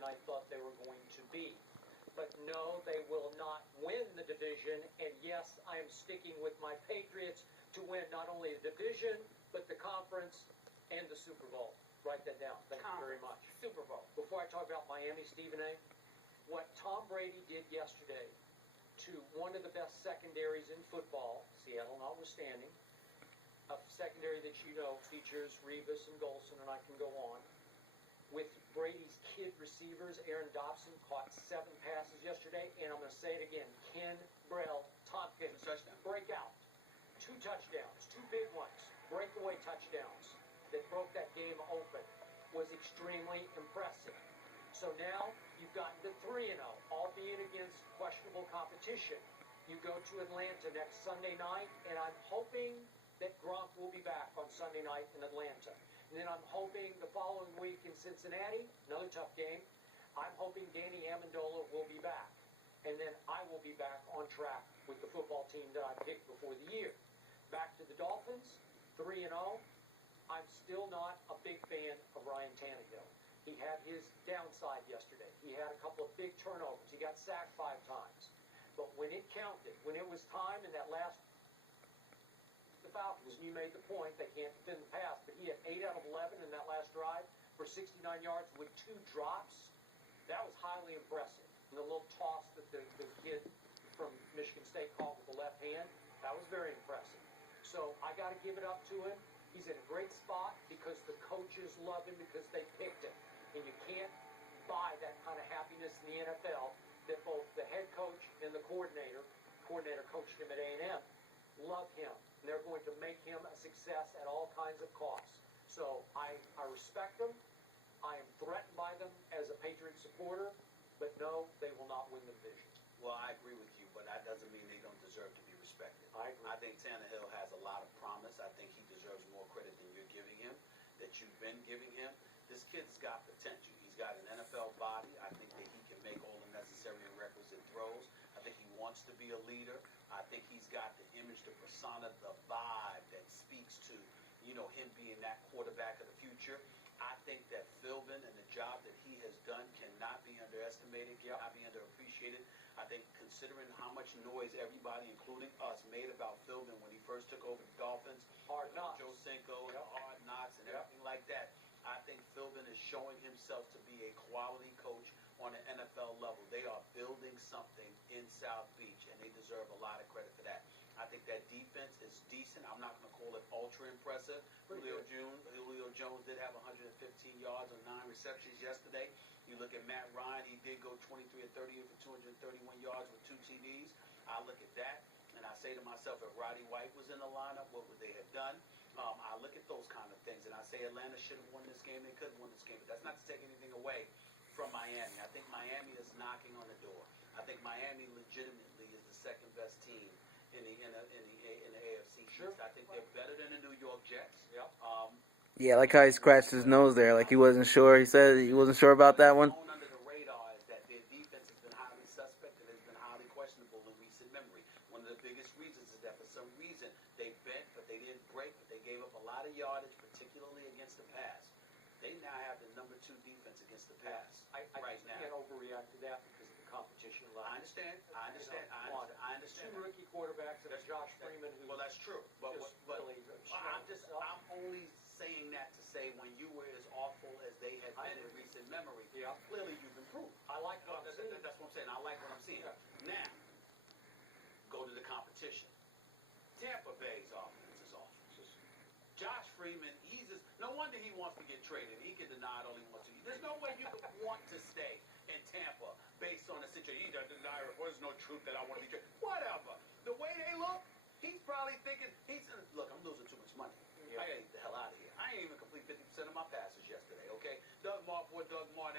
than I thought they were going to be. But no, they will not win the division. And yes, I am sticking with my Patriots to win not only the division, but the conference and the Super Bowl. Write that down. Thank you very much. Super Bowl. Before I talk about Miami, Stephen A., what Tom Brady did yesterday to one of the best secondaries in football, Seattle notwithstanding, a secondary that you know features Revis and Golson, and I can go on. With Brady's kid receivers, Aaron Dobson caught 7 passes yesterday, and I'm going to say it again. Ken Brell Tompkins, breakout. 2 touchdowns, 2 big ones, breakaway touchdowns that broke that game open, was extremely impressive. So now you've gotten to 3-0, albeit against questionable competition. You go to Atlanta next Sunday night, and I'm hoping that Gronk will be back on Sunday night in Atlanta. And then I'm hoping the following week in Cincinnati, another tough game, I'm hoping Danny Amendola will be back. And then I will be back on track with the football team that I picked before the year. Back to the Dolphins, 3-0. I'm still not a big fan of Ryan Tannehill. He had his downside yesterday. He had a couple of big turnovers. He got sacked 5 times. But when it counted, when it was time in that last the Falcons, and you made the point, they can't defend the pass, but he had 8 out of 11 in that last drive for 69 yards with 2 drops. That was highly impressive. And the little toss that the kid from Michigan State caught with the left hand, that was very impressive. So I got to give it up to him. He's in a great spot because the coaches love him because they picked him. And you can't buy that kind of happiness in the NFL that both the head coach and the coordinator coached him at A&M, love him. And they're going to make him a success at all kinds of costs. So I respect them. I am threatened by them as a Patriot supporter. But no, they will not win the division. Well, I agree with you, but that doesn't mean they don't deserve to be respected. I agree. I think Tannehill has a lot of promise. I think he deserves more credit than you're giving him, that you've been giving him. This kid's got potential. He's got an NFL body. I think that he can make all the necessary and requisite throws. I think he wants to be a leader. I think he's got the image, the persona, the vibe that speaks to, him being that quarterback of the future. I think that Philbin and the job that he has done cannot be underestimated, cannot be underappreciated. I think considering how much noise everybody, including us, made about Philbin when he first took over the Dolphins, Hard knocks. Joe Cinco and the hard knocks and everything like that, I think Philbin is showing himself to be a quality coach on an NFL level. They are building something in South Beach, and they deserve a lot of credit for that. I think that defense is decent. I'm not going to call it ultra impressive. Julio Jones did have 115 yards on 9 receptions yesterday. You look at Matt Ryan, he did go 23 of 38 for 231 yards with 2 TDs. I look at that, and I say to myself, if Roddy White was in the lineup, what would they have done? I look at those kind of things, and I say Atlanta should have won this game. They could have won this game, but that's not to take anything away from Miami. I think Miami is knocking on the door. I think Miami legitimately is the second best team in the AFC. Sure. I think they're better than the New York Jets. Yeah. Yeah, like how he scratched his nose there, like he wasn't sure. He said he wasn't sure about that one. Known under the radar is that their defense has been highly suspect and has been highly questionable in recent memory. One of the biggest reasons is that for some reason they bent, but they didn't break, but they gave up a lot of yardage, particularly against the pass. They now have the number 2 defense against the pass I right now. can't overreact to that because of the competition level. I understand. I understand. 2 rookie quarterbacks and Josh Freeman, who well, that's true. But really I'm only saying that to say when you were as awful as they had been in recent memory, clearly you've improved. I like what I'm seeing. That's what I'm saying. I like what I'm seeing. Yeah. Now, go to the competition. Tampa Bay's offense is awful. Josh Freeman, no wonder he wants to get traded. He can deny it all he wants to. There's no way you could want to stay in Tampa based on the situation. He doesn't deny it. There's no truth that I want to be traded. Whatever. The way they look, he's probably thinking, look, I'm losing too much money. I gotta get the hell out of here. I ain't even complete 50% of my passes yesterday, okay? Doug Martin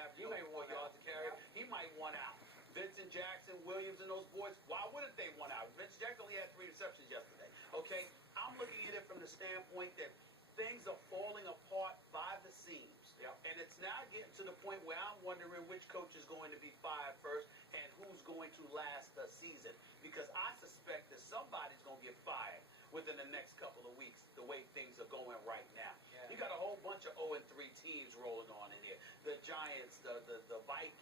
after He may want yards to carry. He might want out. Vincent Jackson, Williams, and those boys, why wouldn't they want out? Vincent Jackson only had 3 receptions yesterday, okay? I'm looking at it from the standpoint that things are falling apart by the seams. And it's now getting to the point where I'm wondering which coach is going to be fired first and who's going to last the season. Because I suspect that somebody's going to get fired within the next couple of weeks, the way things are going right now. You got a whole bunch of 0-3 teams rolling on in here. The Giants, the Vikings,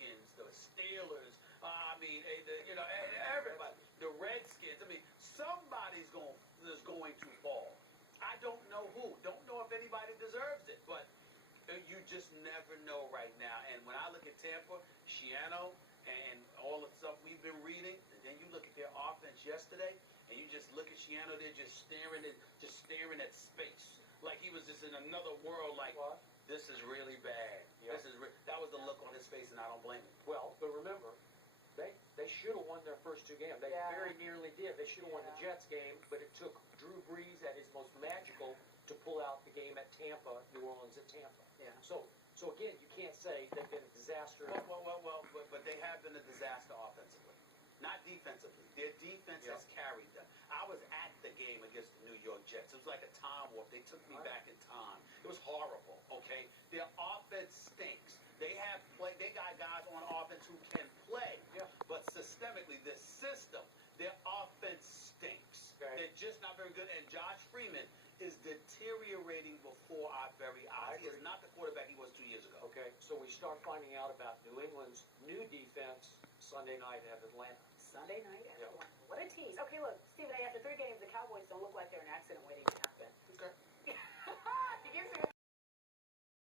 You just never know right now. And when I look at Tampa, Shiano, and all the stuff we've been reading, and then you look at their offense yesterday, and you just look at Shiano, they're just staring at space, like he was just in another world. Like, What? this is really bad. Yep. That was the look on his face, and I don't blame him. Well, but remember, they should have won their first two games. They very nearly did. They should have won the Jets game, but it took Drew Brees at his most magical to pull out the game at Tampa, New Orleans at Tampa. Yeah. So again, you can't say they've been a disaster. Well, but they have been a disaster offensively, not defensively. Their defense has carried them. I was at the game against the New York Jets. It was like a time warp. They took me back in time. It was horrible, okay? Their offense stinks. They got guys on offense who can play, but systemically, the system, their offense stinks. Okay. They're just not very good, and Josh Freeman is deteriorating before our very eyes. He is not the quarterback he was 2 years ago. Okay, so we start finding out about New England's new defense Sunday night at Atlanta. Sunday night at Yeah. Atlanta. What a tease. Okay, look, Stephen A., after 3 games, the Cowboys don't look like they're an accident.